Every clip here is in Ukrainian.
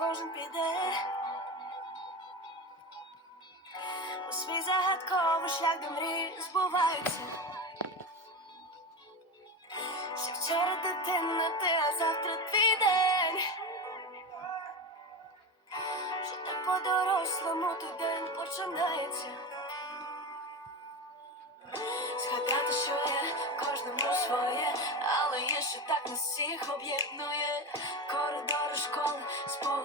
кожен піде. У свій загадковий шлях, де мрії збуваються. Ще вчора дитина ти, а завтра твій день. Вже не по-дорослому той день починається. Згадати, що є кожному своє, але є, що так нас всіх об'єднує. Коридори школи, спогади,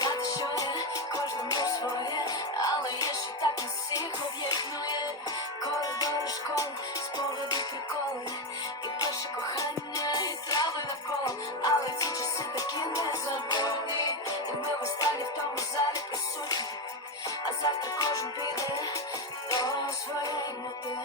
сказати, що є кожному своє, але є, ще так нас всіх об'єднує. Коридори школ, спогади приколи, і перше кохання, і трави навколо, але ці часи такі незабутні, і ми в останні в тому залі присутні, а завтра кожен піде до своєї мети.